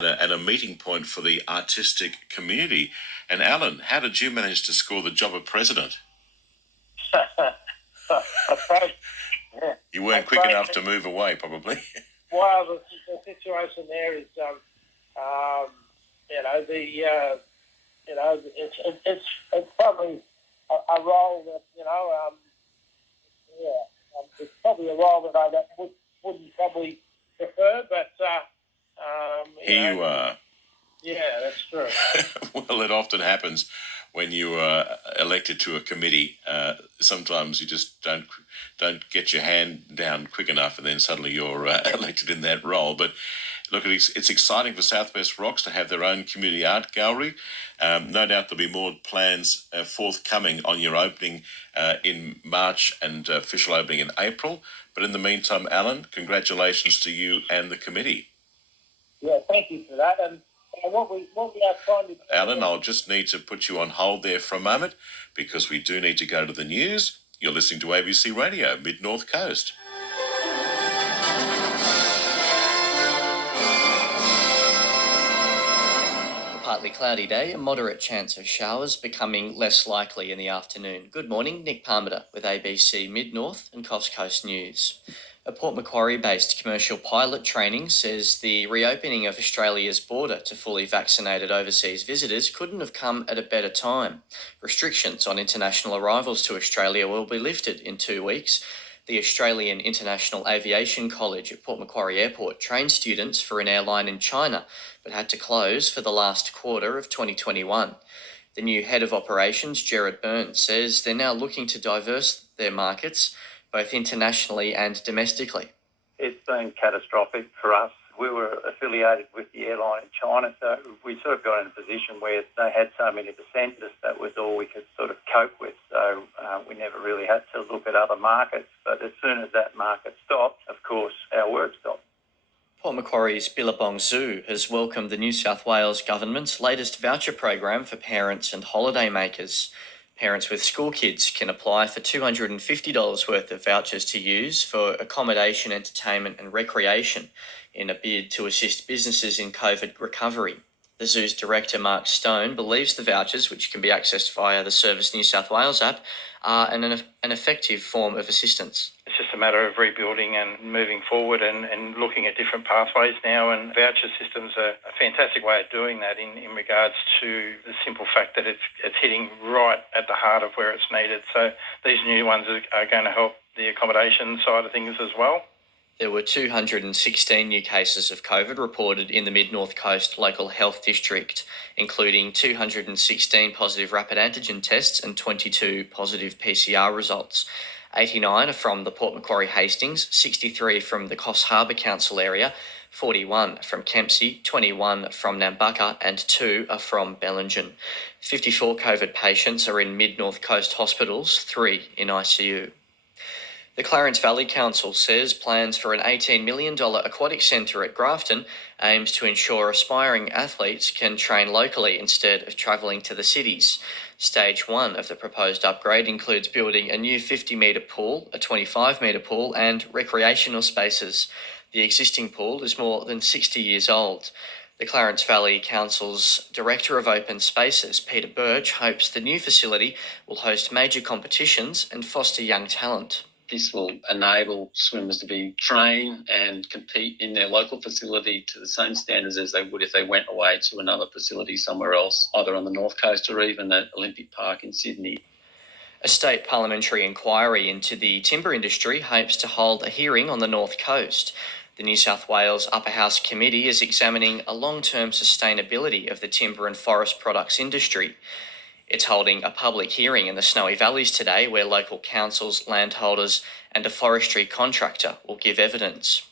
and a meeting point for the artistic community. And Alan, how did you manage to score the job of president? You weren't quick enough to move away, probably. Well, the situation there is, it's probably a role that, it's probably a role that I wouldn't probably prefer, but... Here you are. Yeah, that's true. Well, it often happens when you are elected to a committee. Sometimes you just don't get your hand down quick enough, and then suddenly you're elected in that role. But look, it's exciting for Southwest Rocks to have their own community art gallery. No doubt there'll be more plans forthcoming on your opening in March and official opening in April. But in the meantime, Alan, congratulations to you and the committee. Yeah, thank you for that. And what we are trying to do... Alan, I'll just need to put you on hold there for a moment because we do need to go to the news. You're listening to ABC Radio, Mid-North Coast. A partly cloudy day, a moderate chance of showers becoming less likely in the afternoon. Good morning, Nick Parmiter with ABC Mid-North and Coast Coast News. A Port Macquarie-based commercial pilot training says the reopening of Australia's border to fully vaccinated overseas visitors couldn't have come at a better time. Restrictions on international arrivals to Australia will be lifted in 2 weeks. The Australian International Aviation College at Port Macquarie Airport trained students for an airline in China, but had to close for the last quarter of 2021. The new head of operations, Gerard Burns, says they're now looking to diverse their markets, both internationally and domestically. It's been catastrophic for us. We were affiliated with the airline in China, so we sort of got in a position where they had so many percentages that was all we could sort of cope with. So we never really had to look at other markets. But as soon as that market stopped, of course, our work stopped. Port Macquarie's Billabong Zoo has welcomed the New South Wales government's latest voucher program for parents and holiday makers. Parents with school kids can apply for $250 worth of vouchers to use for accommodation, entertainment and recreation in a bid to assist businesses in COVID recovery. The zoo's director, Mark Stone, believes the vouchers, which can be accessed via the Service New South Wales app, are an effective form of assistance. It's just a matter of rebuilding and moving forward and looking at different pathways now, and voucher systems are a fantastic way of doing that in regards to the simple fact that it's hitting right at the heart of where it's needed. So these new ones are going to help the accommodation side of things as well. There were 216 new cases of COVID reported in the Mid-North Coast Local Health District, including 216 positive rapid antigen tests and 22 positive PCR results. 89 are from the Port Macquarie Hastings, 63 from the Coffs Harbour Council area, 41 from Kempsey, 21 from Nambucca and 2 are from Bellingen. 54 COVID patients are in Mid-North Coast hospitals, 3 in ICU. The Clarence Valley Council says plans for an $18 million aquatic centre at Grafton aims to ensure aspiring athletes can train locally instead of travelling to the cities. Stage 1 of the proposed upgrade includes building a new 50-metre pool, a 25-metre pool and recreational spaces. The existing pool is more than 60 years old. The Clarence Valley Council's Director of Open Spaces, Peter Birch, hopes the new facility will host major competitions and foster young talent. This will enable swimmers to be trained and compete in their local facility to the same standards as they would if they went away to another facility somewhere else, either on the North Coast or even at Olympic Park in Sydney. A state parliamentary inquiry into the timber industry hopes to hold a hearing on the North Coast. The New South Wales Upper House Committee is examining a long-term sustainability of the timber and forest products industry. It's holding a public hearing in the Snowy Valleys today where local councils, landholders and a forestry contractor will give evidence.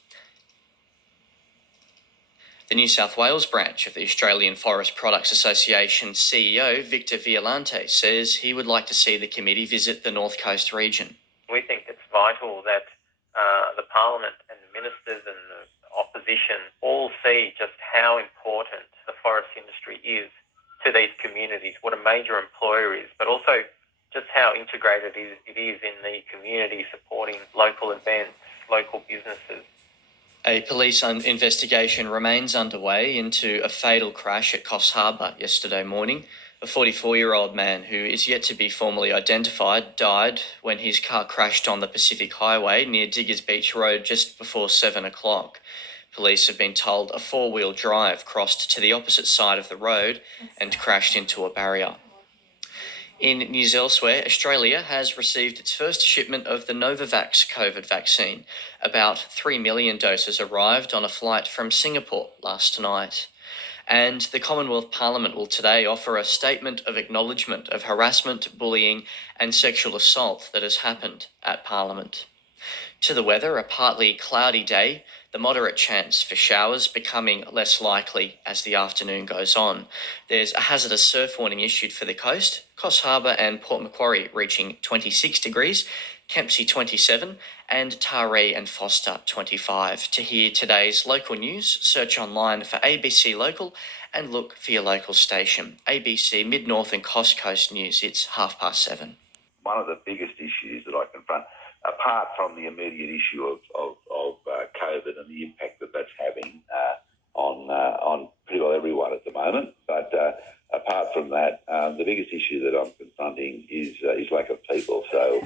The New South Wales branch of the Australian Forest Products Association CEO, Victor Violante, says he would like to see the committee visit the North Coast region. We think it's vital that the Parliament and the ministers and the opposition all see just how important the forest industry is to these communities, what a major employer is, but also just how integrated it is in the community, supporting local events, local businesses. A police investigation remains underway into a fatal crash at Coffs Harbour yesterday morning. A 44-year-old man who is yet to be formally identified died when his car crashed on the Pacific Highway near Diggers Beach Road just before 7 o'clock. Police have been told a four-wheel drive crossed to the opposite side of the road and crashed into a barrier. In news elsewhere, Australia has received its first shipment of the Novavax COVID vaccine. About 3 million doses arrived on a flight from Singapore last night. And the Commonwealth Parliament will today offer a statement of acknowledgement of harassment, bullying and sexual assault that has happened at Parliament. To the weather, a partly cloudy day, the moderate chance for showers becoming less likely as the afternoon goes on. There's a hazardous surf warning issued for the coast, Coffs Harbour and Port Macquarie reaching 26 degrees, Kempsey 27 and Taree and Foster 25. To hear today's local news, search online for ABC Local and look for your local station. ABC Mid-North and Coast Coast News, it's 7:30. One of the biggest issues that I confront, apart from the immediate issue of COVID and the impact that that's having on pretty well everyone at the moment, but apart from that, the biggest issue that I'm confronting is lack of people. So,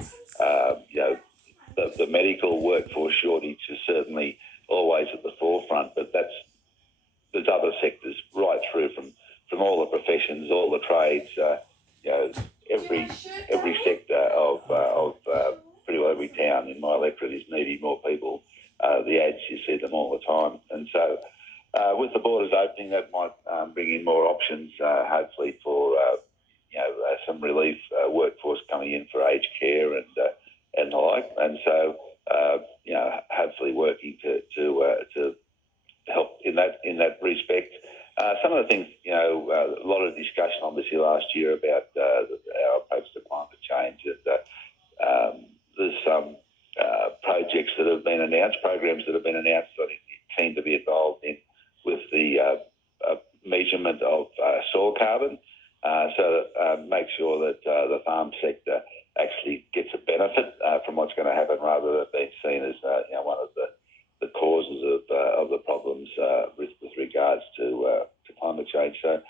the medical workforce shortage is certainly always at the forefront, but there's other sectors right through from all the professions, all the trades. Every sector of pretty well every town in my electorate is needing more people. The ads, you see them all the time. And so with the borders opening, that might bring in more options, hopefully for, some relief workforce coming in for aged care and the like. And so, hopefully working to help in that respect. Some of the things, a lot of discussion obviously last year about our approach to climate change. There's some projects that have been announced, programs that have been announced that I'm keen to be involved in with the measurement of soil carbon, so that make sure that the farm sector actually gets a benefit from what's going to happen, rather than being seen as one of the causes of the problems with regards to climate change. So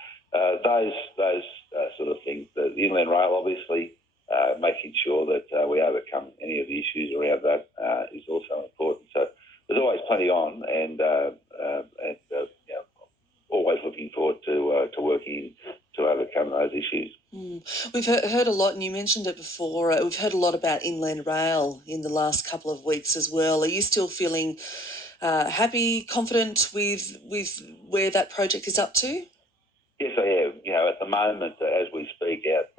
those sort of things. The Inland Rail, obviously, making sure that we overcome any of the issues around that is also important. So there's always plenty on, and always looking forward to working to overcome those issues. We've heard a lot, and you mentioned it before, we've heard a lot about Inland Rail in the last couple of weeks as well. Are you still feeling happy, confident with where that project is up to? Yes, I am. At the moment, as we speak, out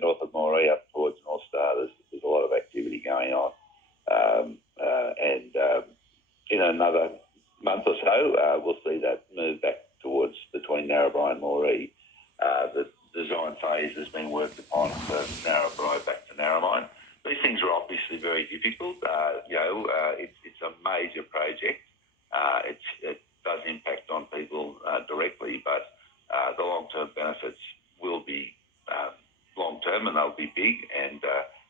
north of Moree up towards North Star, there's a lot of activity going on. And in another month or so, we'll see that move back towards between Narrabri and Moree. The design phase has been worked upon for Narrabri back to Narromine. These things are obviously very difficult. It's a major project. It does impact on people directly, but the long-term benefits will be long-term, and they'll be big, and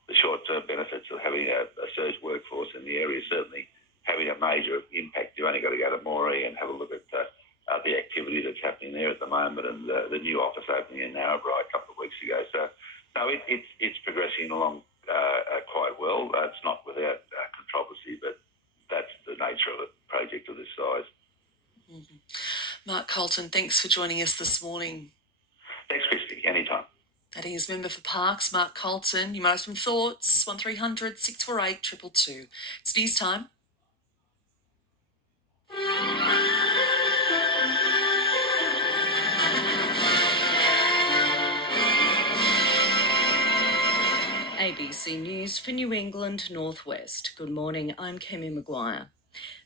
the short-term benefits of having a surge workforce in the area certainly having a major impact. You've only got to go to Moree and have a look at the activity that's happening there at the moment, and the new office opening in Narrabri a couple of weeks ago. So, no, it's progressing along quite well. It's not without controversy, but that's the nature of a project of this size. Mm-hmm. Mark Colton, thanks for joining us this morning. Thanks, Christy. Anytime. That is Member for Parks, Mark Colton. You might have some thoughts, 1300 648 222. It's news time. ABC News for New England Northwest. Good morning, I'm Kemi Maguire.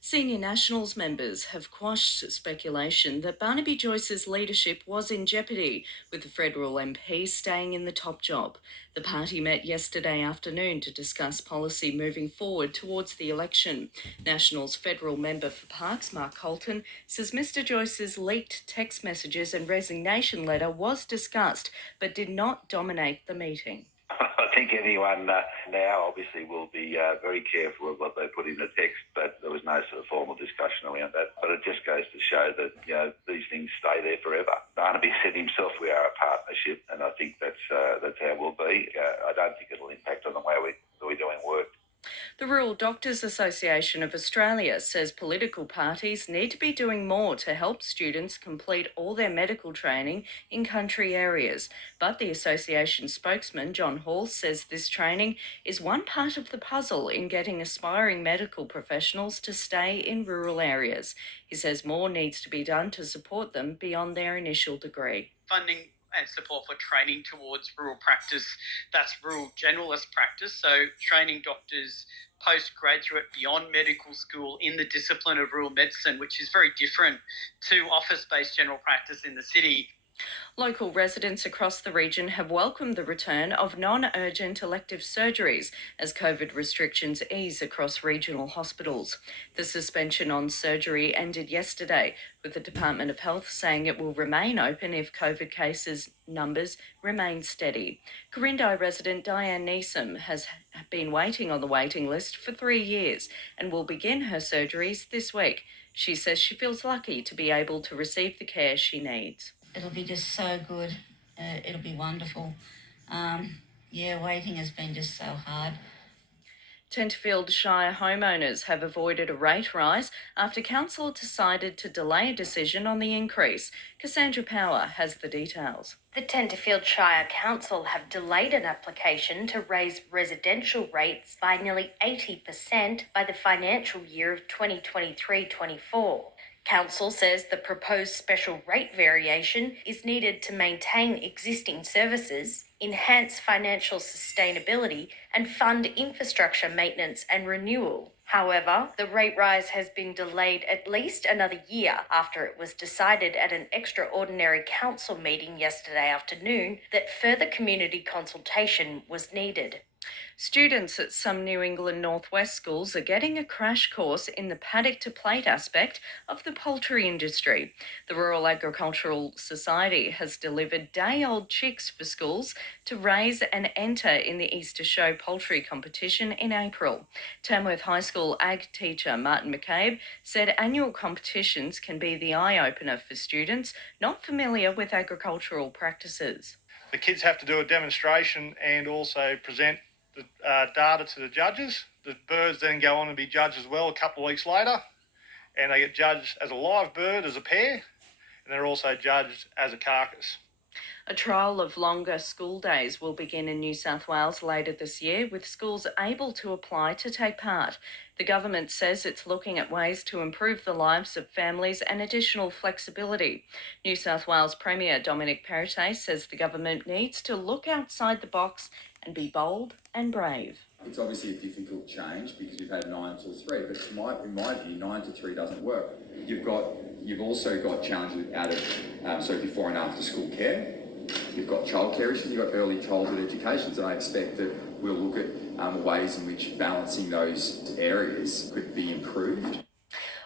Senior Nationals members have quashed speculation that Barnaby Joyce's leadership was in jeopardy, with the federal MP staying in the top job. The party met yesterday afternoon to discuss policy moving forward towards the election. Nationals federal member for Parks, Mark Colton, says Mr Joyce's leaked text messages and resignation letter was discussed but did not dominate the meeting. think anyone now obviously will be very careful of what they put in the text, but there was no sort of formal discussion around that. But it just goes to show that, these things stay there forever. Barnaby said himself, we are a partnership, and I think that's how we'll be. I don't think it'll impact on the way we're doing work. The Rural Doctors Association of Australia says political parties need to be doing more to help students complete all their medical training in country areas. But the association spokesman, John Hall, says this training is one part of the puzzle in getting aspiring medical professionals to stay in rural areas. He says more needs to be done to support them beyond their initial degree. Funding and support for training towards rural practice, that's rural generalist practice, so training doctors postgraduate beyond medical school in the discipline of rural medicine, which is very different to office-based general practice in the city. Local residents across the region have welcomed the return of non-urgent elective surgeries as COVID restrictions ease across regional hospitals. The suspension on surgery ended yesterday, with the Department of Health saying it will remain open if COVID cases numbers remain steady. Corindi resident Diane Neeson has been waiting on the waiting list for 3 years and will begin her surgeries this week. She says she feels lucky to be able to receive the care she needs. It'll be just so good. It'll be wonderful. Waiting has been just so hard. Tenterfield Shire homeowners have avoided a rate rise after council decided to delay a decision on the increase. Cassandra Power has the details. The Tenterfield Shire Council have delayed an application to raise residential rates by nearly 80% by the financial year of 2023-24. Council says the proposed special rate variation is needed to maintain existing services, enhance financial sustainability, and fund infrastructure maintenance and renewal. However, the rate rise has been delayed at least another year after it was decided at an extraordinary council meeting yesterday afternoon that further community consultation was needed. Students at some New England Northwest schools are getting a crash course in the paddock to plate aspect of the poultry industry. The Rural Agricultural Society has delivered day-old chicks for schools to raise and enter in the Easter Show poultry competition in April. Tamworth High School ag teacher Martin McCabe said annual competitions can be the eye-opener for students not familiar with agricultural practices. The kids have to do a demonstration and also present the data to the judges. The birds then go on and be judged as well a couple of weeks later, and they get judged as a live bird, as a pair, and they're also judged as a carcass. A trial of longer school days will begin in New South Wales later this year, with schools able to apply to take part. The government says it's looking at ways to improve the lives of families and additional flexibility. New South Wales Premier Dominic Perrottet says the government needs to look outside the box and be bold and brave. It's obviously a difficult change because we've had 9 till 3, but in my view, 9 to 3 doesn't work. You've also got challenges out of before and after school care. You've got childcare issues, you've got early childhood education, so I expect that we'll look at ways in which balancing those areas could be improved.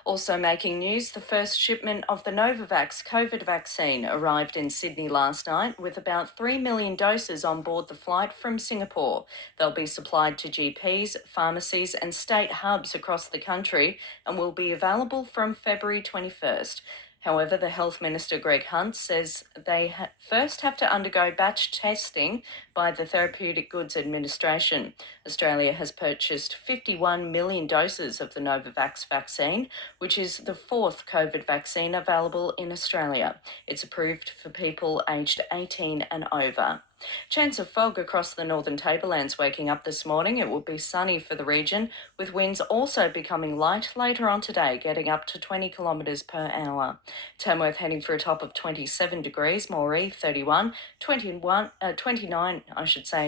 Also making news, the first shipment of the Novavax COVID vaccine arrived in Sydney last night with about 3 million doses on board the flight from Singapore. They'll be supplied to GPs, pharmacies and state hubs across the country and will be available from February 21st. However, the Health Minister Greg Hunt says they first have to undergo batch testing by the Therapeutic Goods Administration. Australia has purchased 51 million doses of the Novavax vaccine, which is the 4th COVID vaccine available in Australia. It's approved for people aged 18 and over. Chance of fog across the northern tablelands waking up this morning. It will be sunny for the region, with winds also becoming light later on today, getting up to 20 kilometres per hour. Tamworth heading for a top of 27 degrees, Moree 31, 29 in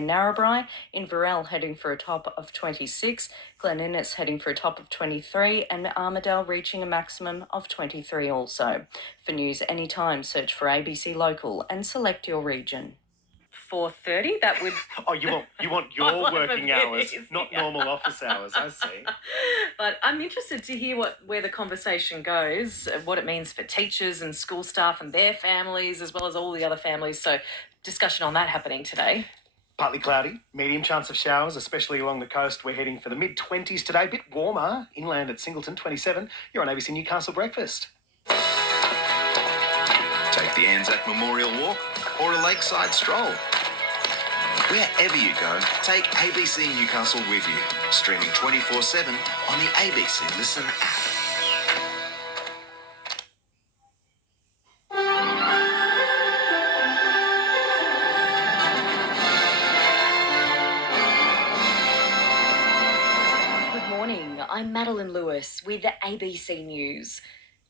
Narrabri, Inverell heading for a top of 26, Glen Innes heading for a top of 23 and Armidale reaching a maximum of 23 also. For news anytime, search for ABC Local and select your region. 4:30, that would... Oh, you want your working hours, not normal office hours, I see. But I'm interested to hear where the conversation goes, what it means for teachers and school staff and their families, as well as all the other families. So discussion on that happening today. Partly cloudy, medium chance of showers, especially along the coast. We're heading for the mid-20s today, bit warmer, inland at Singleton, 27. You're on ABC Newcastle Breakfast. Take the Anzac Memorial Walk or a lakeside stroll. Wherever you go, take ABC Newcastle with you. Streaming 24/7 on the ABC Listen app. Good morning, I'm Madeline Lewis with the ABC News.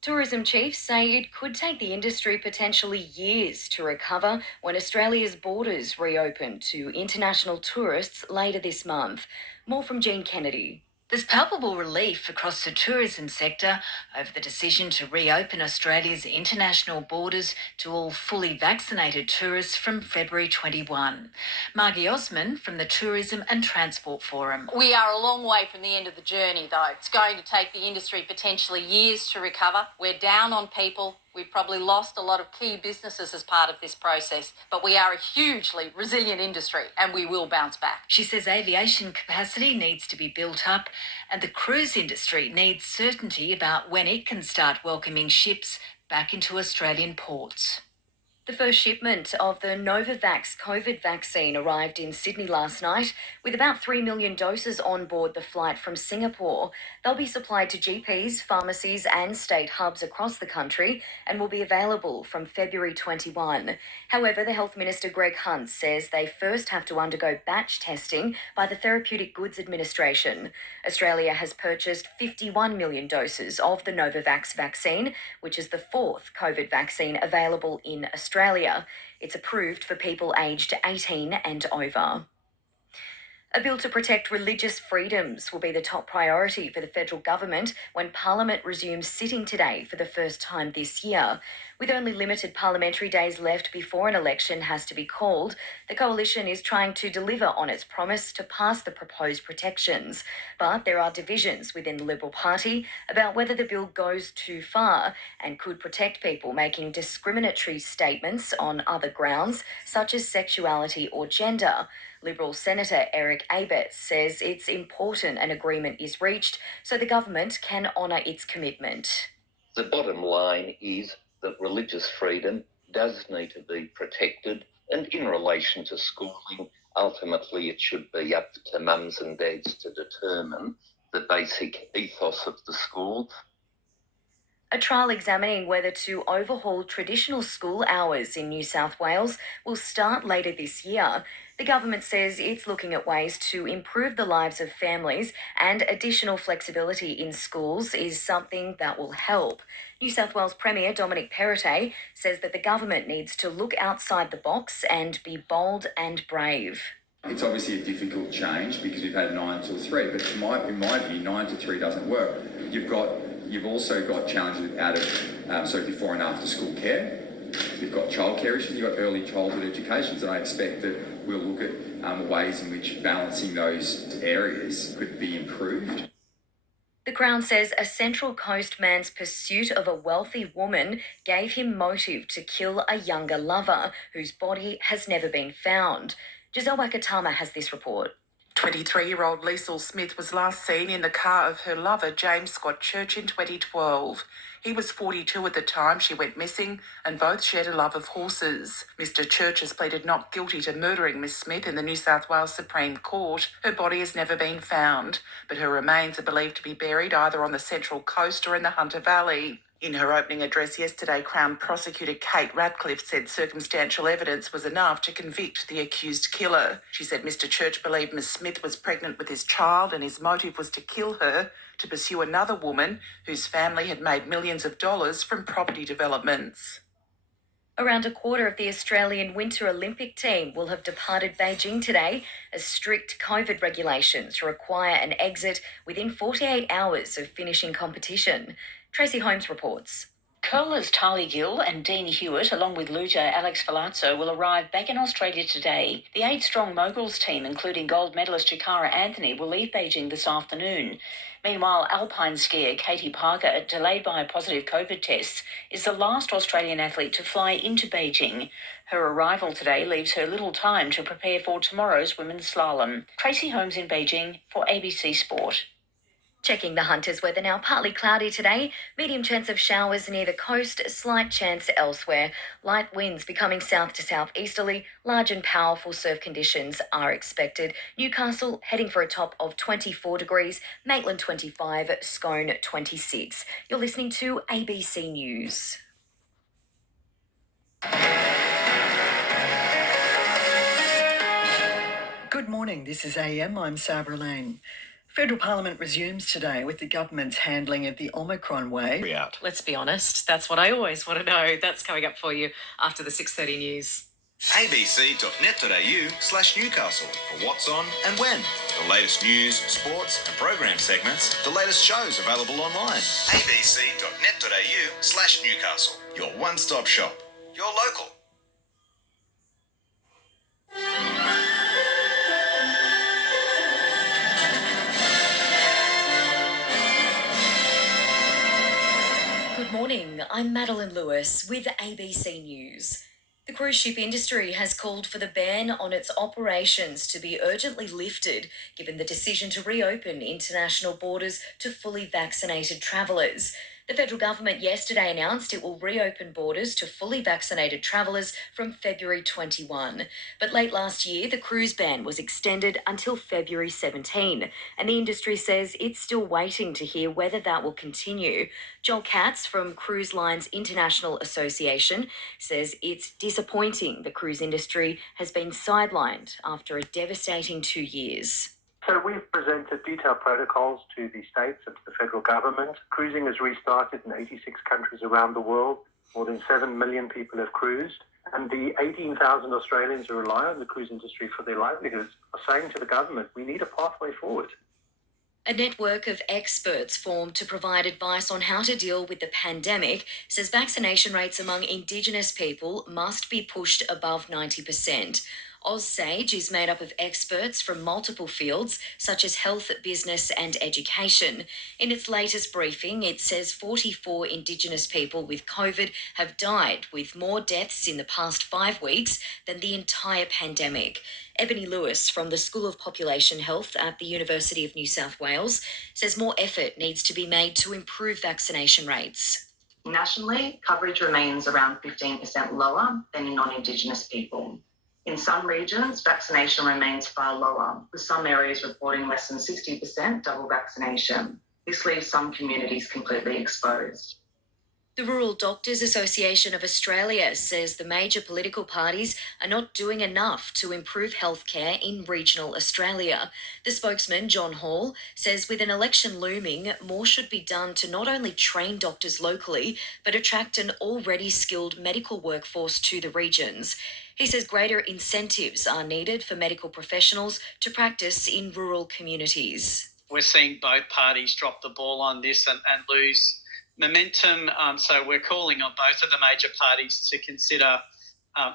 Tourism chiefs say it could take the industry potentially years to recover when Australia's borders reopen to international tourists later this month. More from Jean Kennedy. There's palpable relief across the tourism sector over the decision to reopen Australia's international borders to all fully vaccinated tourists from February 21. Margie Osman from the Tourism and Transport Forum. We are a long way from the end of the journey, though. It's going to take the industry potentially years to recover. We're down on people. We've probably lost a lot of key businesses as part of this process, but we are a hugely resilient industry and we will bounce back. She says aviation capacity needs to be built up and the cruise industry needs certainty about when it can start welcoming ships back into Australian ports. The first shipment of the Novavax COVID vaccine arrived in Sydney last night with about 3 million doses on board the flight from Singapore. They'll be supplied to GPs, pharmacies and state hubs across the country and will be available from February 21. However, the Health Minister Greg Hunt says they first have to undergo batch testing by the Therapeutic Goods Administration. Australia has purchased 51 million doses of the Novavax vaccine, which is the fourth COVID vaccine available in Australia. It's approved for people aged 18 and over. A bill to protect religious freedoms will be the top priority for the federal government when Parliament resumes sitting today for the first time this year. With only limited parliamentary days left before an election has to be called, the coalition is trying to deliver on its promise to pass the proposed protections. But there are divisions within the Liberal Party about whether the bill goes too far and could protect people making discriminatory statements on other grounds, such as sexuality or gender. Liberal Senator Eric Abetz says it's important an agreement is reached so the government can honour its commitment. The bottom line is that religious freedom does need to be protected, and in relation to schooling, ultimately it should be up to mums and dads to determine the basic ethos of the school. A trial examining whether to overhaul traditional school hours in New South Wales will start later this year. The government says it's looking at ways to improve the lives of families, and additional flexibility in schools is something that will help. New South Wales Premier Dominic Perrottet says that the government needs to look outside the box and be bold and brave. It's obviously a difficult change because we've had 9 till 3, but in my view, 9 to 3 doesn't work. You've also got challenges out of so before and after school care. You've got childcare issues, you've got early childhood education, so I expect that we'll look at ways in which balancing those areas could be improved. The Crown says a Central Coast man's pursuit of a wealthy woman gave him motive to kill a younger lover whose body has never been found. Giselle Wakatama has this report. 23-year-old Liesl Smith was last seen in the car of her lover, James Scott Church, in 2012. He was 42 at the time she went missing, and both shared a love of horses. Mr. Church has pleaded not guilty to murdering Miss Smith in the New South Wales Supreme Court. Her body has never been found, but her remains are believed to be buried either on the Central Coast or in the Hunter Valley. In her opening address yesterday, Crown Prosecutor Kate Ratcliffe said circumstantial evidence was enough to convict the accused killer. She said Mr. Church believed Miss Smith was pregnant with his child and his motive was to kill her to pursue another woman whose family had made millions of dollars from property developments. Around a quarter of the Australian Winter Olympic team will have departed Beijing today as strict COVID regulations require an exit within 48 hours of finishing competition. Tracy Holmes reports. Curlers Tarly Gill and Dean Hewitt, along with luger Alex Palazzo, will arrive back in Australia today. The 8-strong moguls team, including gold medalist Jakara Anthony, will leave Beijing this afternoon. Meanwhile, alpine skier Katie Parker, delayed by a positive COVID test, is the last Australian athlete to fly into Beijing. Her arrival today leaves her little time to prepare for tomorrow's women's slalom. Tracy Holmes in Beijing for ABC Sport. Checking the Hunters weather now, partly cloudy today, medium chance of showers near the coast, slight chance elsewhere. Light winds becoming south to southeasterly, large and powerful surf conditions are expected. Newcastle heading for a top of 24 degrees, Maitland 25, Scone 26. You're listening to ABC News. Good morning, this is AM, I'm Sabra Lane. Federal Parliament resumes today with the government's handling of the Omicron wave. Let's be honest, that's what I always want to know. That's coming up for you after the 6:30 news. abc.net.au/Newcastle for what's on and when. The latest news, sports and program segments, the latest shows available online. abc.net.au/Newcastle. Your one-stop shop. Your local. Good morning, I'm Madeline Lewis with ABC News. The cruise ship industry has called for the ban on its operations to be urgently lifted, given the decision to reopen international borders to fully vaccinated travellers. The federal government yesterday announced it will reopen borders to fully vaccinated travellers from February 21. But late last year, the cruise ban was extended until February 17, and the industry says it's still waiting to hear whether that will continue. Joel Katz from Cruise Lines International Association says it's disappointing the cruise industry has been sidelined after a devastating 2 years. So we've presented detailed protocols to the states and to the federal government. Cruising has restarted in 86 countries around the world. More than 7 million people have cruised. And the 18,000 Australians who rely on the cruise industry for their livelihoods are saying to the government, we need a pathway forward. A network of experts formed to provide advice on how to deal with the pandemic says vaccination rates among Indigenous people must be pushed above 90%. AusSage is made up of experts from multiple fields, such as health, business and education. In its latest briefing, it says 44 Indigenous people with COVID have died, with more deaths in the past 5 weeks than the entire pandemic. Ebony Lewis from the School of Population Health at the University of New South Wales says more effort needs to be made to improve vaccination rates. Nationally, coverage remains around 15% lower than in non-Indigenous people. In some regions, vaccination remains far lower, with some areas reporting less than 60% double vaccination. This leaves some communities completely exposed. The Rural Doctors Association of Australia says the major political parties are not doing enough to improve healthcare in regional Australia. The spokesman, John Hall, says with an election looming, more should be done to not only train doctors locally, but attract an already skilled medical workforce to the regions. He says greater incentives are needed for medical professionals to practice in rural communities. We're seeing both parties drop the ball on this and lose momentum. So we're calling on both of the major parties to consider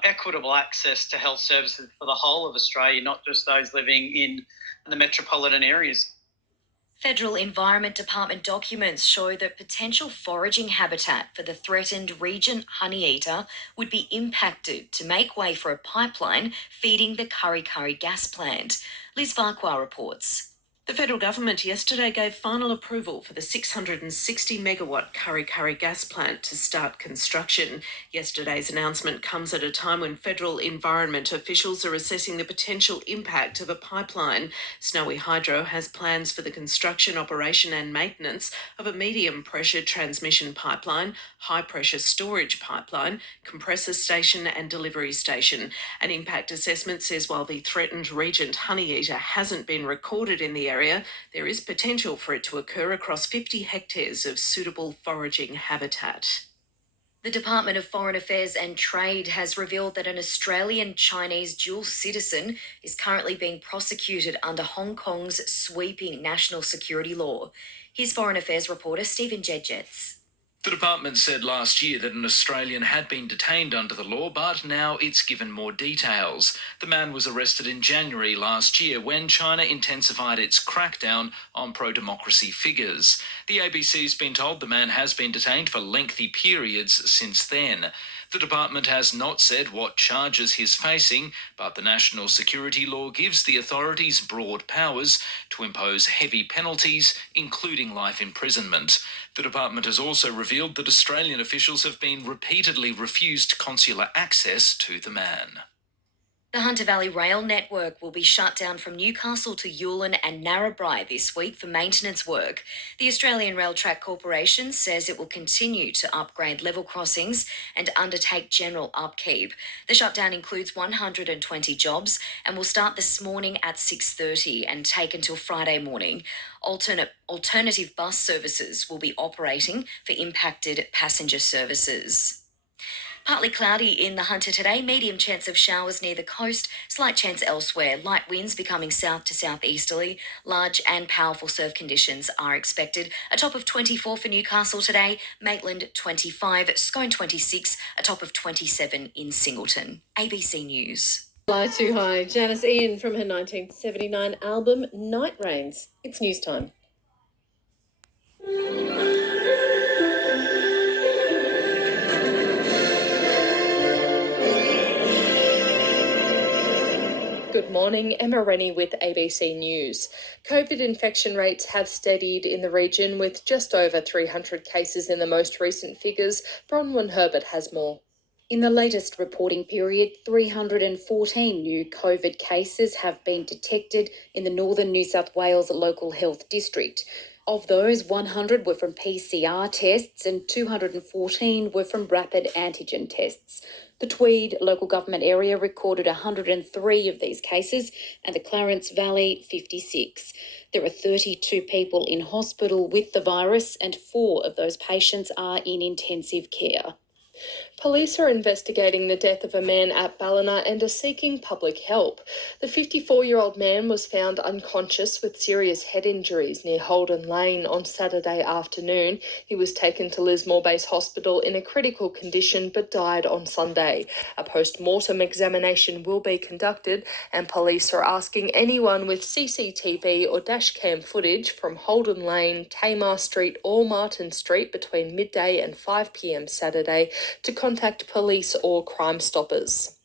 equitable access to health services for the whole of Australia, not just those living in the metropolitan areas. Federal Environment Department documents show that potential foraging habitat for the threatened Regent honeyeater would be impacted to make way for a pipeline feeding the Kurri Kurri gas plant. Liz Farquhar reports. The federal government yesterday gave final approval for the 660-megawatt Kurri Kurri gas plant to start construction. Yesterday's announcement comes at a time when federal environment officials are assessing the potential impact of a pipeline. Snowy Hydro has plans for the construction, operation and maintenance of a medium-pressure transmission pipeline, high-pressure storage pipeline, compressor station and delivery station. An impact assessment says while the threatened Regent honeyeater hasn't been recorded in the area, there is potential for it to occur across 50 hectares of suitable foraging habitat. The Department of Foreign Affairs and Trade has revealed that an Australian-Chinese dual citizen is currently being prosecuted under Hong Kong's sweeping national security law. Here's Foreign Affairs reporter Stephen Jedgetts. The department said last year that an Australian had been detained under the law, but now it's given more details. The man was arrested in January last year when China intensified its crackdown on pro-democracy figures. The ABC's been told the man has been detained for lengthy periods since then. The department has not said what charges he's facing, but the national security law gives the authorities broad powers to impose heavy penalties, including life imprisonment. The department has also revealed that Australian officials have been repeatedly refused consular access to the man. The Hunter Valley Rail network will be shut down from Newcastle to Ulan and Narrabri this week for maintenance work. The Australian Rail Track Corporation says it will continue to upgrade level crossings and undertake general upkeep. The shutdown includes 120 jobs and will start this morning at 6:30 and take until Friday morning. Alternative bus services will be operating for impacted passenger services. Partly cloudy in the Hunter today, medium chance of showers near the coast, slight chance elsewhere. Light winds becoming south to southeasterly. Large and powerful surf conditions are expected. A top of 24 for Newcastle today, Maitland 25, Scone 26, a top of 27 in Singleton. ABC News. Fly Too High, Janice Ian from her 1979 album Night Rains. It's news time. Good morning, Emma Rennie with ABC News. COVID infection rates have steadied in the region with just over 300 cases in the most recent figures. Bronwyn Herbert has more. In the latest reporting period, 314 new COVID cases have been detected in the Northern New South Wales Local Health District. Of those, 100 were from PCR tests and 214 were from rapid antigen tests. The Tweed local government area recorded 103 of these cases and the Clarence Valley 56. There are 32 people in hospital with the virus and 4 of those patients are in intensive care. Police are investigating the death of a man at Ballina and are seeking public help. The 54-year-old man was found unconscious with serious head injuries near Holden Lane on Saturday afternoon. He was taken to Lismore Base Hospital in a critical condition but died on Sunday. A post-mortem examination will be conducted and police are asking anyone with CCTV or dashcam footage from Holden Lane, Tamar Street or Martin Street between midday and 5 p.m. Saturday to contact police or Crime Stoppers.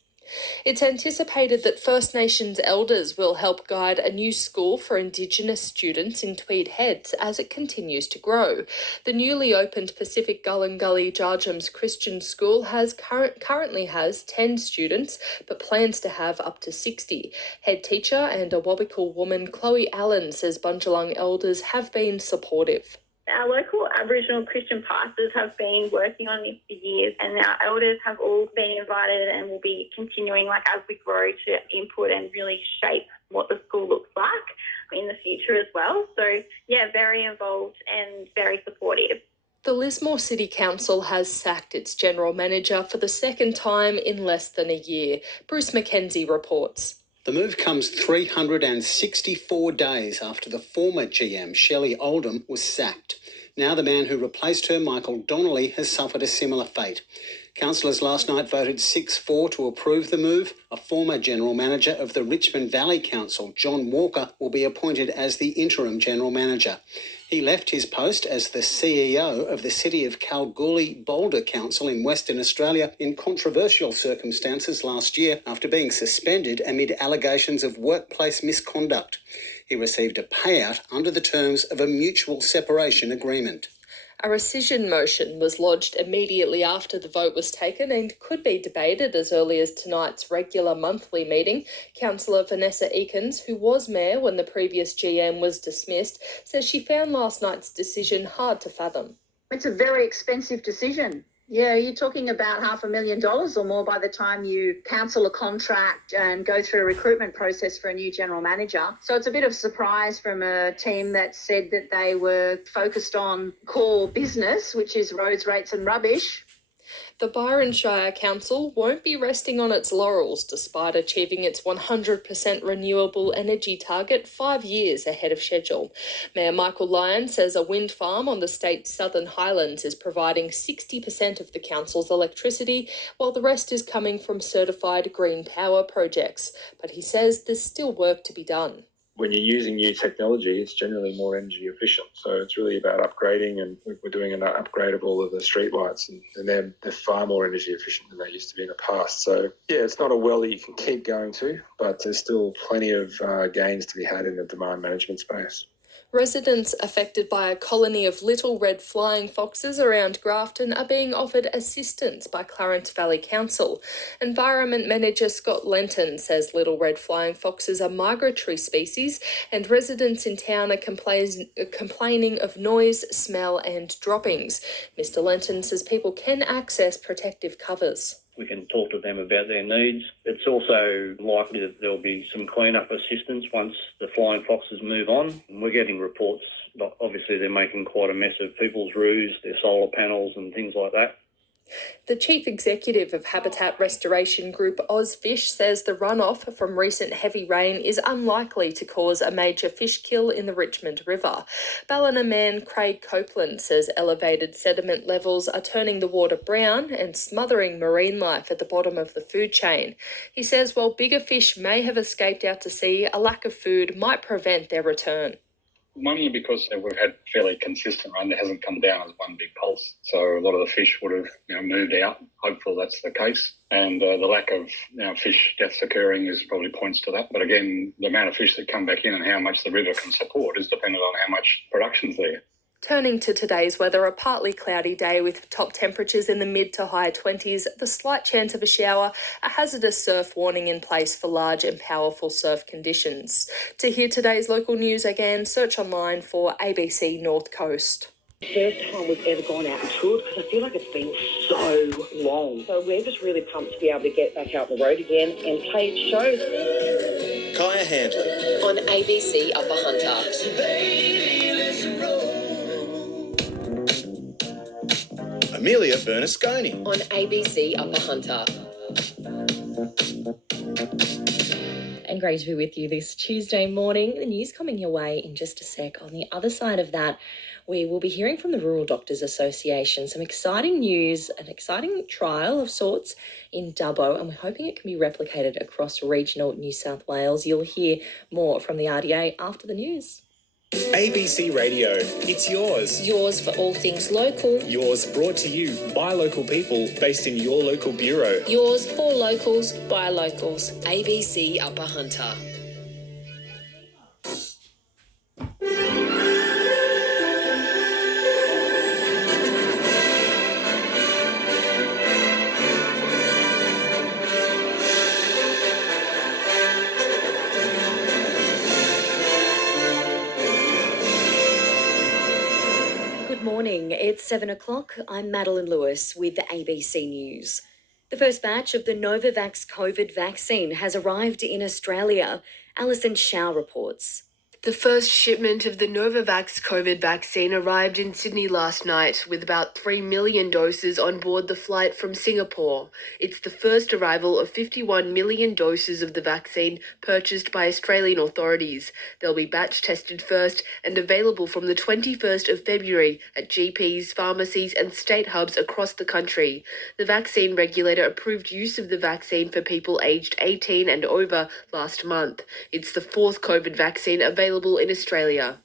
It's anticipated that First Nations elders will help guide a new school for Indigenous students in Tweed Heads as it continues to grow. The newly opened Pacific Gully Jarjum's Christian School currently has 10 students, but plans to have up to 60. Head teacher and a Wabikal woman, Chloe Allen, says Bundjalung elders have been supportive. Our local Aboriginal Christian pastors have been working on this for years, and our elders have all been invited and will be continuing as we grow to input and really shape what the school looks like in the future as well. So, very involved and very supportive. The Lismore City Council has sacked its general manager for the second time in less than a year. Bruce McKenzie reports. The move comes 364 days after the former GM, Shelley Oldham, was sacked. Now the man who replaced her, Michael Donnelly, has suffered a similar fate. Councillors last night voted 6-4 to approve the move. A former general manager of the Richmond Valley Council, John Walker, will be appointed as the interim general manager. He left his post as the CEO of the City of Kalgoorlie-Boulder Council in Western Australia in controversial circumstances last year after being suspended amid allegations of workplace misconduct. He received a payout under the terms of a mutual separation agreement. A rescission motion was lodged immediately after the vote was taken and could be debated as early as tonight's regular monthly meeting. Councillor Vanessa Eakins, who was mayor when the previous GM was dismissed, says she found last night's decision hard to fathom. It's a very expensive decision. Yeah, you're talking about $500,000 or more by the time you cancel a contract and go through a recruitment process for a new general manager. So it's a bit of surprise from a team that said that they were focused on core business, which is roads, rates and rubbish. The Byron Shire Council won't be resting on its laurels despite achieving its 100% renewable energy target 5 years ahead of schedule. Mayor Michael Lyon says a wind farm on the state's southern highlands is providing 60% of the council's electricity, while the rest is coming from certified green power projects. But he says there's still work to be done. When you're using new technology, it's generally more energy efficient. So it's really about upgrading, and we're doing an upgrade of all of the streetlights, and they're far more energy efficient than they used to be in the past. So, yeah, it's not a well that you can keep going to, but there's still plenty of gains to be had in the demand management space. Residents affected by a colony of little red flying foxes around Grafton are being offered assistance by Clarence Valley Council. Environment Manager Scott Lenton says little red flying foxes are migratory species, and residents in town are complaining of noise, smell and droppings. Mr Lenton says people can access protective covers. We can talk to them about their needs. It's also likely that there'll be some clean-up assistance once the flying foxes move on. And we're getting reports, obviously they're making quite a mess of people's roofs, their solar panels and things like that. The Chief Executive of Habitat Restoration Group Ozfish says the runoff from recent heavy rain is unlikely to cause a major fish kill in the Richmond River. Ballina man Craig Copeland says elevated sediment levels are turning the water brown and smothering marine life at the bottom of the food chain. He says while bigger fish may have escaped out to sea, a lack of food might prevent their return. Mainly because we've had fairly consistent rain. There hasn't come down as one big pulse. So a lot of the fish would have moved out. Hopeful that's the case. And the lack of fish deaths occurring probably points to that. But again, the amount of fish that come back in and how much the river can support is dependent on how much production's there. Turning to today's weather, a partly cloudy day with top temperatures in the mid to high 20s, the slight chance of a shower, a hazardous surf warning in place for large and powerful surf conditions. To hear today's local news again, search online for ABC North Coast. First time we've ever gone out and toured because I feel like it's been so long. So we're just really pumped to be able to get back out on the road again and play shows. Kaya Handley on ABC Upper Hunter. Amelia Bernasconi on ABC Upper Hunter. And great to be with you this Tuesday morning. The news coming your way in just a sec. On the other side of that, we will be hearing from the Rural Doctors Association. Some exciting news, an exciting trial of sorts in Dubbo, and we're hoping it can be replicated across regional New South Wales. You'll hear more from the RDA after the news. ABC Radio, it's yours. Yours for all things local. Yours brought to you by local people based in your local bureau. Yours for locals by locals. ABC Upper Hunter. Morning, it's 7 o'clock. I'm Madeline Lewis with the ABC News. The first batch of the Novavax COVID vaccine has arrived in Australia. Alison Shaw reports. The first shipment of the Novavax COVID vaccine arrived in Sydney last night, with about 3 million doses on board the flight from Singapore. It's the first arrival of 51 million doses of the vaccine purchased by Australian authorities. They'll be batch tested first and available from the 21st of February at GPs, pharmacies and state hubs across the country. The vaccine regulator approved use of the vaccine for people aged 18 and over last month. It's the fourth COVID vaccine available in Australia.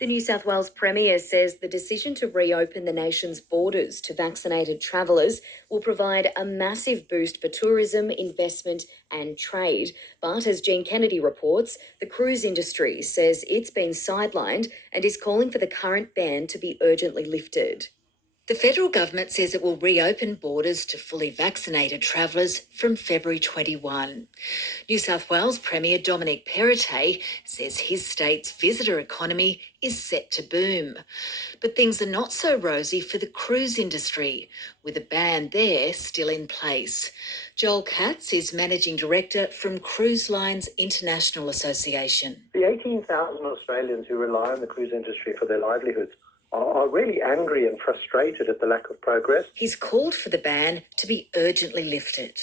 The New South Wales Premier says the decision to reopen the nation's borders to vaccinated travellers will provide a massive boost for tourism, investment and trade. But as Jean Kennedy reports, the cruise industry says it's been sidelined and is calling for the current ban to be urgently lifted. The federal government says it will reopen borders to fully vaccinated travellers from February 21. New South Wales Premier Dominic Perrottet says his state's visitor economy is set to boom. But things are not so rosy for the cruise industry, with a ban there still in place. Joel Katz is Managing Director from Cruise Lines International Association. The 18,000 Australians who rely on the cruise industry for their livelihoods are really angry and frustrated at the lack of progress. He's called for the ban to be urgently lifted.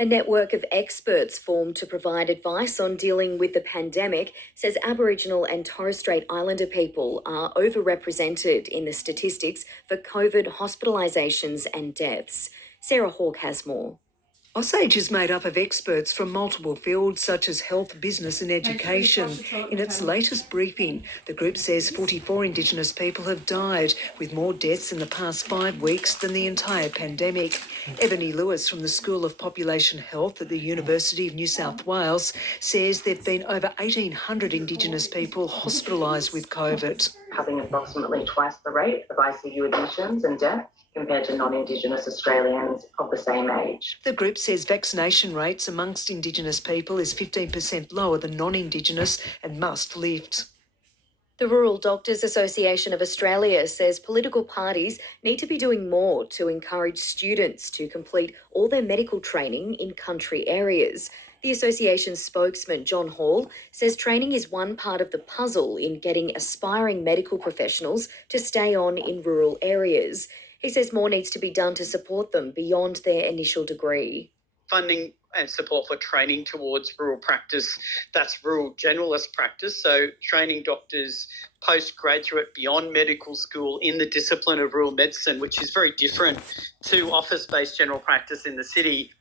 A network of experts formed to provide advice on dealing with the pandemic says Aboriginal and Torres Strait Islander people are overrepresented in the statistics for COVID hospitalisations and deaths. Sarah Hawke has more. Osage is made up of experts from multiple fields such as health, business and education. In its latest briefing, the group says 44 Indigenous people have died, with more deaths in the past 5 weeks than the entire pandemic. Ebony Lewis from the School of Population Health at the University of New South Wales says there have been over 1,800 Indigenous people hospitalised with COVID. Having approximately twice the rate of ICU admissions and deaths compared to non-Indigenous Australians of the same age. The group says vaccination rates amongst Indigenous people is 15% lower than non-Indigenous and must lift. The Rural Doctors Association of Australia says political parties need to be doing more to encourage students to complete all their medical training in country areas. The association's spokesman, John Hall, says training is one part of the puzzle in getting aspiring medical professionals to stay on in rural areas. He says more needs to be done to support them beyond their initial degree. Funding and support for training towards rural practice, that's rural generalist practice, so training doctors postgraduate beyond medical school in the discipline of rural medicine, which is very different to office-based general practice in the city.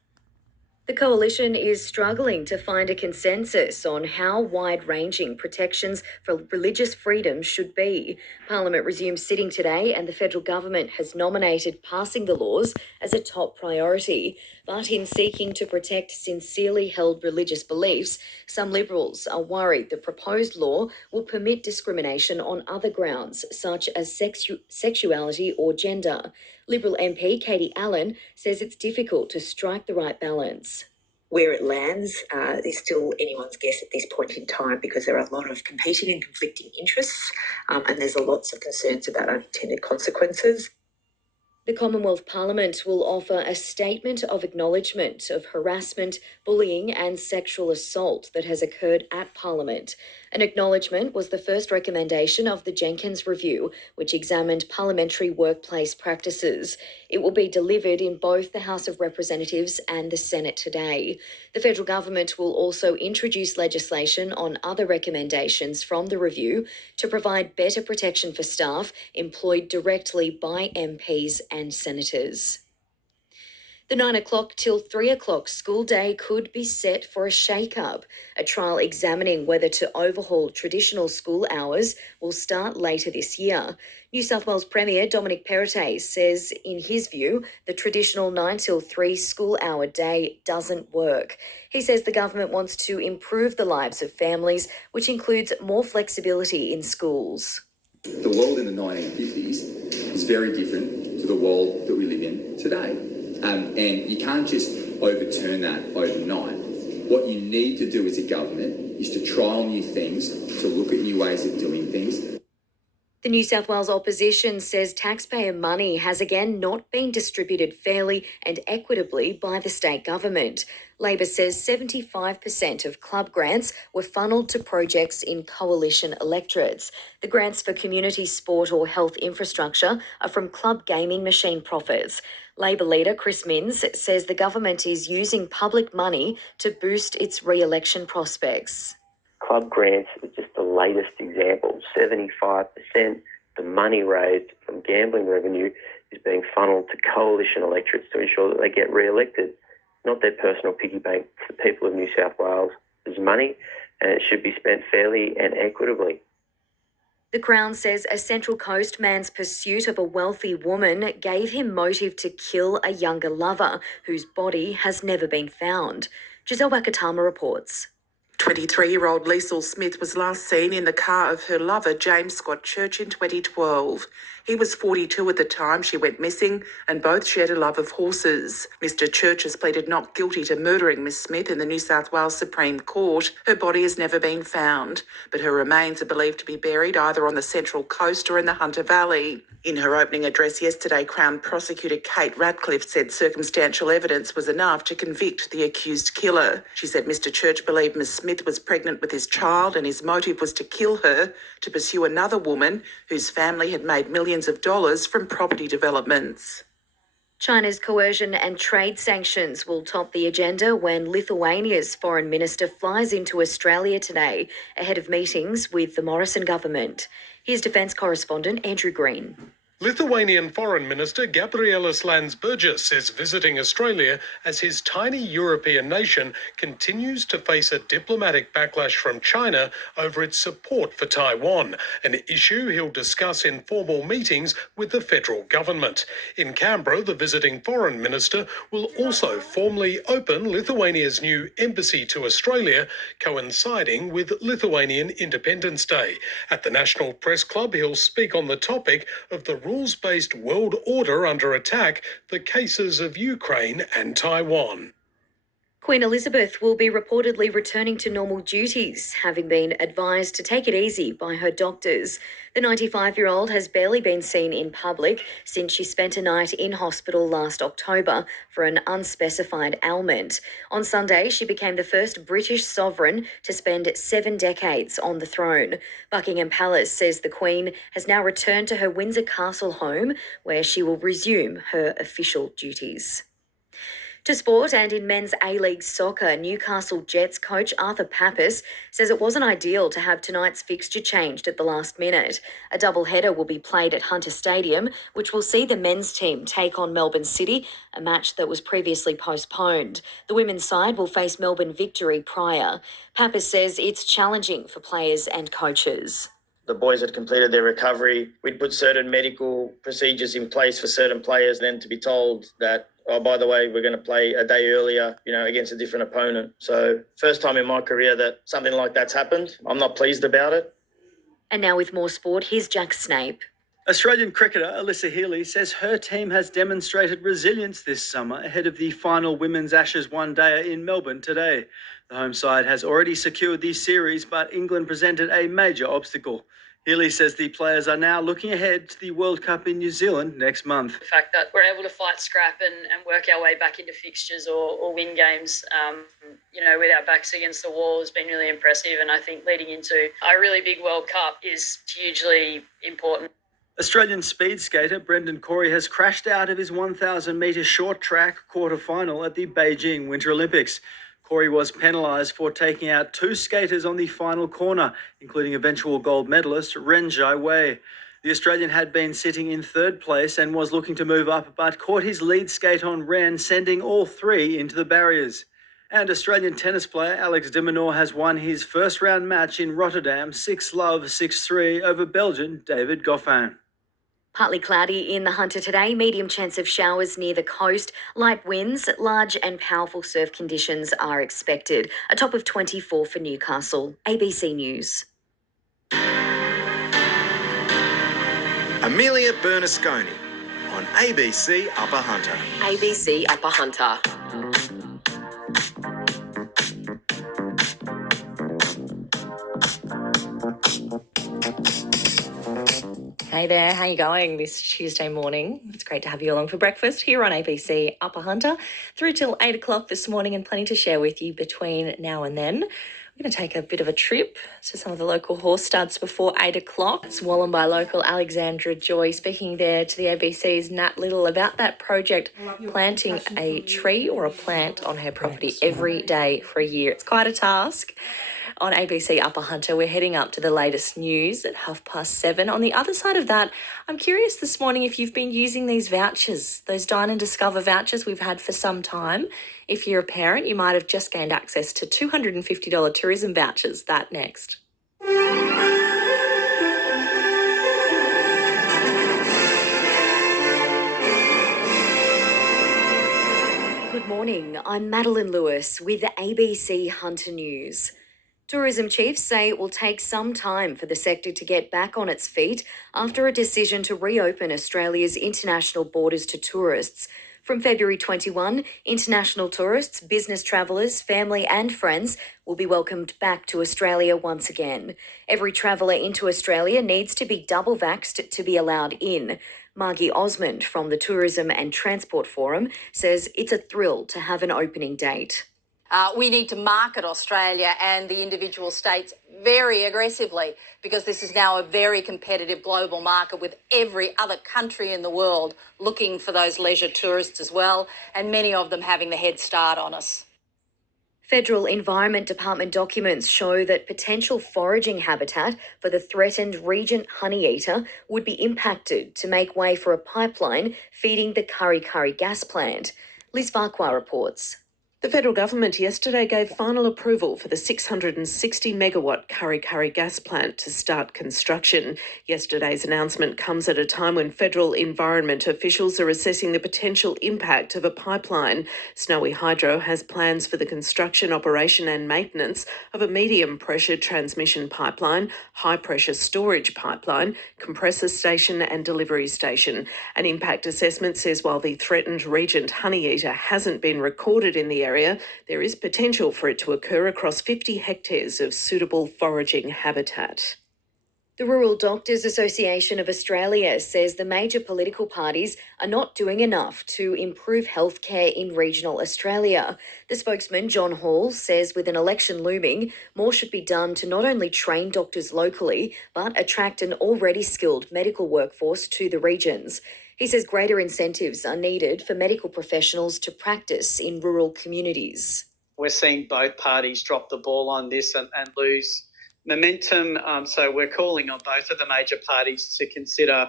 The Coalition is struggling to find a consensus on how wide-ranging protections for religious freedom should be. Parliament resumes sitting today and the federal government has nominated passing the laws as a top priority. But in seeking to protect sincerely held religious beliefs, some Liberals are worried the proposed law will permit discrimination on other grounds, such as sexuality or gender. Liberal MP Katie Allen says it's difficult to strike the right balance. Where it lands is still anyone's guess at this point in time because there are a lot of competing and conflicting interests and there's lots of concerns about unintended consequences. The Commonwealth Parliament will offer a statement of acknowledgement of harassment, bullying and sexual assault that has occurred at Parliament. An acknowledgement was the first recommendation of the Jenkins Review, which examined parliamentary workplace practices. It will be delivered in both the House of Representatives and the Senate today. The federal government will also introduce legislation on other recommendations from the review to provide better protection for staff employed directly by MPs and senators. The 9 o'clock till 3 o'clock school day could be set for a shake-up. A trial examining whether to overhaul traditional school hours will start later this year. New South Wales Premier Dominic Perrottet says, in his view, the traditional 9 till 3 school hour day doesn't work. He says the government wants to improve the lives of families, which includes more flexibility in schools. The world in the 1950s is very different to the world that we live in today. And you can't just overturn that overnight. What you need to do as a government is to trial new things, to look at new ways of doing things. The New South Wales opposition says taxpayer money has again not been distributed fairly and equitably by the state government. Labor says 75% of club grants were funneled to projects in coalition electorates. The grants for community sport or health infrastructure are from club gaming machine profits. Labor leader Chris Minns says the government is using public money to boost its re-election prospects. Club grants is just the latest example. 75% the money raised from gambling revenue is being funneled to coalition electorates to ensure that they get re-elected. Not their personal piggy bank. It's the people of New South Wales' money, and it should be spent fairly and equitably. The Crown says a Central Coast man's pursuit of a wealthy woman gave him motive to kill a younger lover whose body has never been found. Giselle Wakatama reports. 23-year-old Liesl Smith was last seen in the car of her lover, James Scott Church, in 2012. He was 42 at the time she went missing, and both shared a love of horses. Mr Church has pleaded not guilty to murdering Miss Smith in the New South Wales Supreme Court. Her body has never been found, but her remains are believed to be buried either on the Central Coast or in the Hunter Valley. In her opening address yesterday, Crown Prosecutor Kate Ratcliffe said circumstantial evidence was enough to convict the accused killer. She said Mr Church believed Miss Smith was pregnant with his child and his motive was to kill her to pursue another woman whose family had made millions of dollars from property developments. China's coercion and trade sanctions will top the agenda when Lithuania's foreign minister flies into Australia today ahead of meetings with the Morrison government. Here's Defence correspondent Andrew Green. Lithuanian Foreign Minister Gabrielis Landsbergis is visiting Australia as his tiny European nation continues to face a diplomatic backlash from China over its support for Taiwan, an issue he'll discuss in formal meetings with the federal government. In Canberra, the visiting Foreign Minister will also formally open Lithuania's new embassy to Australia, coinciding with Lithuanian Independence Day. At the National Press Club, he'll speak on the topic of the rules-based world order under attack, the cases of Ukraine and Taiwan. Queen Elizabeth will be reportedly returning to normal duties, having been advised to take it easy by her doctors. The 95-year-old has barely been seen in public since she spent a night in hospital last October for an unspecified ailment. On Sunday, she became the first British sovereign to spend 7 decades on the throne. Buckingham Palace says the Queen has now returned to her Windsor Castle home, where she will resume her official duties. To sport, and in men's A-League soccer, Newcastle Jets coach Arthur Pappas says it wasn't ideal to have tonight's fixture changed at the last minute. A double-header will be played at Hunter Stadium, which will see the men's team take on Melbourne City, a match that was previously postponed. The women's side will face Melbourne Victory prior. Pappas says it's challenging for players and coaches. The boys had completed their recovery. We'd put certain medical procedures in place for certain players, then to be told that, oh, by the way, we're going to play a day earlier, against a different opponent. So first time in my career that something like that's happened. I'm not pleased about it. And now with more sport, here's Jack Snape. Australian cricketer Alyssa Healy says her team has demonstrated resilience this summer ahead of the final Women's Ashes one-dayer in Melbourne today. The home side has already secured the series, but England presented a major obstacle. Healy says the players are now looking ahead to the World Cup in New Zealand next month. The fact that we're able to fight scrap and work our way back into fixtures or win games, with our backs against the wall has been really impressive. And I think leading into a really big World Cup is hugely important. Australian speed skater Brendan Corey has crashed out of his 1,000-metre short track quarter-final at the Beijing Winter Olympics. Corey was penalised for taking out 2 skaters on the final corner, including eventual gold medalist Ren Jai Wei. The Australian had been sitting in 3rd place and was looking to move up, but caught his lead skate on Ren, sending all 3 into the barriers. And Australian tennis player Alex de Minaur has won his first-round match in Rotterdam 6-love, 6-3 over Belgian David Goffin. Partly cloudy in the Hunter today, medium chance of showers near the coast, light winds, large and powerful surf conditions are expected. A top of 24 for Newcastle. ABC News. Amelia Bernasconi on ABC Upper Hunter. ABC Upper Hunter. Hey there, how you going this Tuesday morning? It's great to have you along for breakfast here on ABC Upper Hunter through till 8 o'clock this morning, and plenty to share with you between now and then. We're going to take a bit of a trip to some of the local horse studs before 8 o'clock. It's Wallumbah local Alexandra Joy speaking there to the ABC's Nat Little about that project, planting a tree or a plant on her property every day for a year. It's quite a task. On ABC Upper Hunter, we're heading up to the latest news at 7:30. On the other side of that, I'm curious this morning if you've been using these vouchers, those Dine and Discover vouchers we've had for some time. If you're a parent, you might have just gained access to $250 tourism vouchers. That next. Good morning, I'm Madeline Lewis with ABC Hunter News. Tourism chiefs say it will take some time for the sector to get back on its feet after a decision to reopen Australia's international borders to tourists. From February 21, international tourists, business travellers, family and friends will be welcomed back to Australia once again. Every traveller into Australia needs to be double vaxxed to be allowed in. Margie Osmond from the Tourism and Transport Forum says it's a thrill to have an opening date. We need to market Australia and the individual states very aggressively because this is now a very competitive global market with every other country in the world looking for those leisure tourists as well, and many of them having the head start on us. Federal Environment Department documents show that potential foraging habitat for the threatened regent honeyeater would be impacted to make way for a pipeline feeding the Kurri Kurri gas plant. Liz Farquhar reports. The federal government yesterday gave final approval for the 660 megawatt Kurri Kurri gas plant to start construction. Yesterday's announcement comes at a time when federal environment officials are assessing the potential impact of a pipeline. Snowy Hydro has plans for the construction, operation and maintenance of a medium pressure transmission pipeline, high pressure storage pipeline, compressor station and delivery station. An impact assessment says while the threatened regent honeyeater hasn't been recorded in the area, there is potential for it to occur across 50 hectares of suitable foraging habitat. The Rural Doctors Association of Australia says the major political parties are not doing enough to improve healthcare in regional Australia. The spokesman, John Hall, says with an election looming, more should be done to not only train doctors locally, but attract an already skilled medical workforce to the regions. He says greater incentives are needed for medical professionals to practice in rural communities. We're seeing both parties drop the ball on this and lose momentum. So we're calling on both of the major parties to consider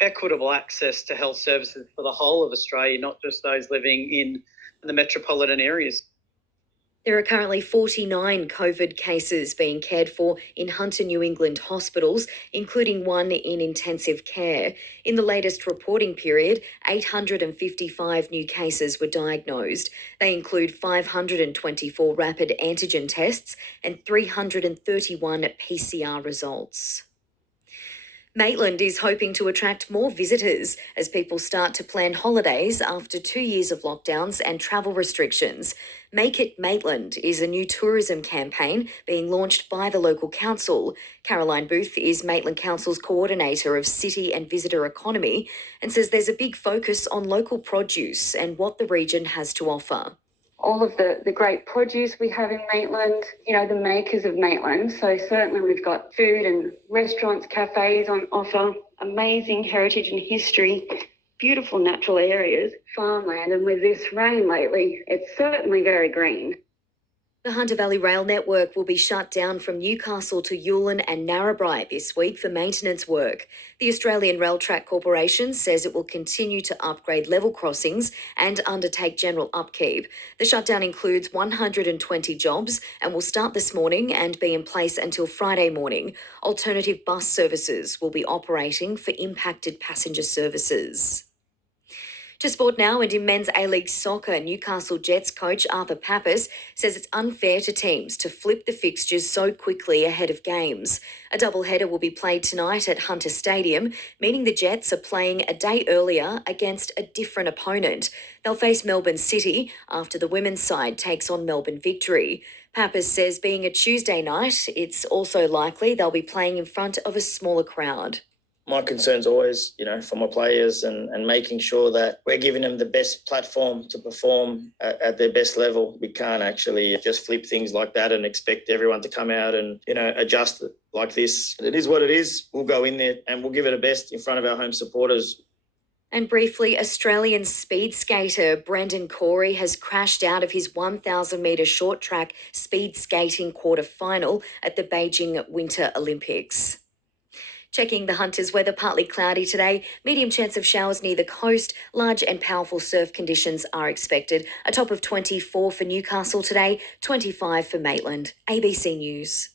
equitable access to health services for the whole of Australia, not just those living in the metropolitan areas. There are currently 49 COVID cases being cared for in Hunter, New England hospitals, including one in intensive care. In the latest reporting period, 855 new cases were diagnosed. They include 524 rapid antigen tests and 331 PCR results. Maitland is hoping to attract more visitors as people start to plan holidays after 2 years of lockdowns and travel restrictions. Make It Maitland is a new tourism campaign being launched by the local council. Caroline Booth is Maitland Council's coordinator of city and visitor economy and says there's a big focus on local produce and what the region has to offer. All of the great produce we have in Maitland, the makers of Maitland. So certainly we've got food and restaurants, cafes on offer, amazing heritage and history, beautiful natural areas, farmland, and with this rain lately, it's certainly very green. The Hunter Valley Rail Network will be shut down from Newcastle to Yulin and Narrabri this week for maintenance work. The Australian Rail Track Corporation says it will continue to upgrade level crossings and undertake general upkeep. The shutdown includes 120 jobs and will start this morning and be in place until Friday morning. Alternative bus services will be operating for impacted passenger services. To sport now, and in men's A-League soccer, Newcastle Jets coach Arthur Pappas says it's unfair to teams to flip the fixtures so quickly ahead of games. A doubleheader will be played tonight at Hunter Stadium, meaning the Jets are playing a day earlier against a different opponent. They'll face Melbourne City after the women's side takes on Melbourne Victory. Pappas says being a Tuesday night, it's also likely they'll be playing in front of a smaller crowd. My concern's always, for my players and making sure that we're giving them the best platform to perform at their best level. We can't actually just flip things like that and expect everyone to come out and, adjust it like this. It is what it is. We'll go in there and we'll give it a best in front of our home supporters. And briefly, Australian speed skater Brendan Corey has crashed out of his 1,000-metre short track speed skating quarter final at the Beijing Winter Olympics. Checking the Hunters weather, partly cloudy today, medium chance of showers near the coast, large and powerful surf conditions are expected. A top of 24 for Newcastle today, 25 for Maitland. ABC News.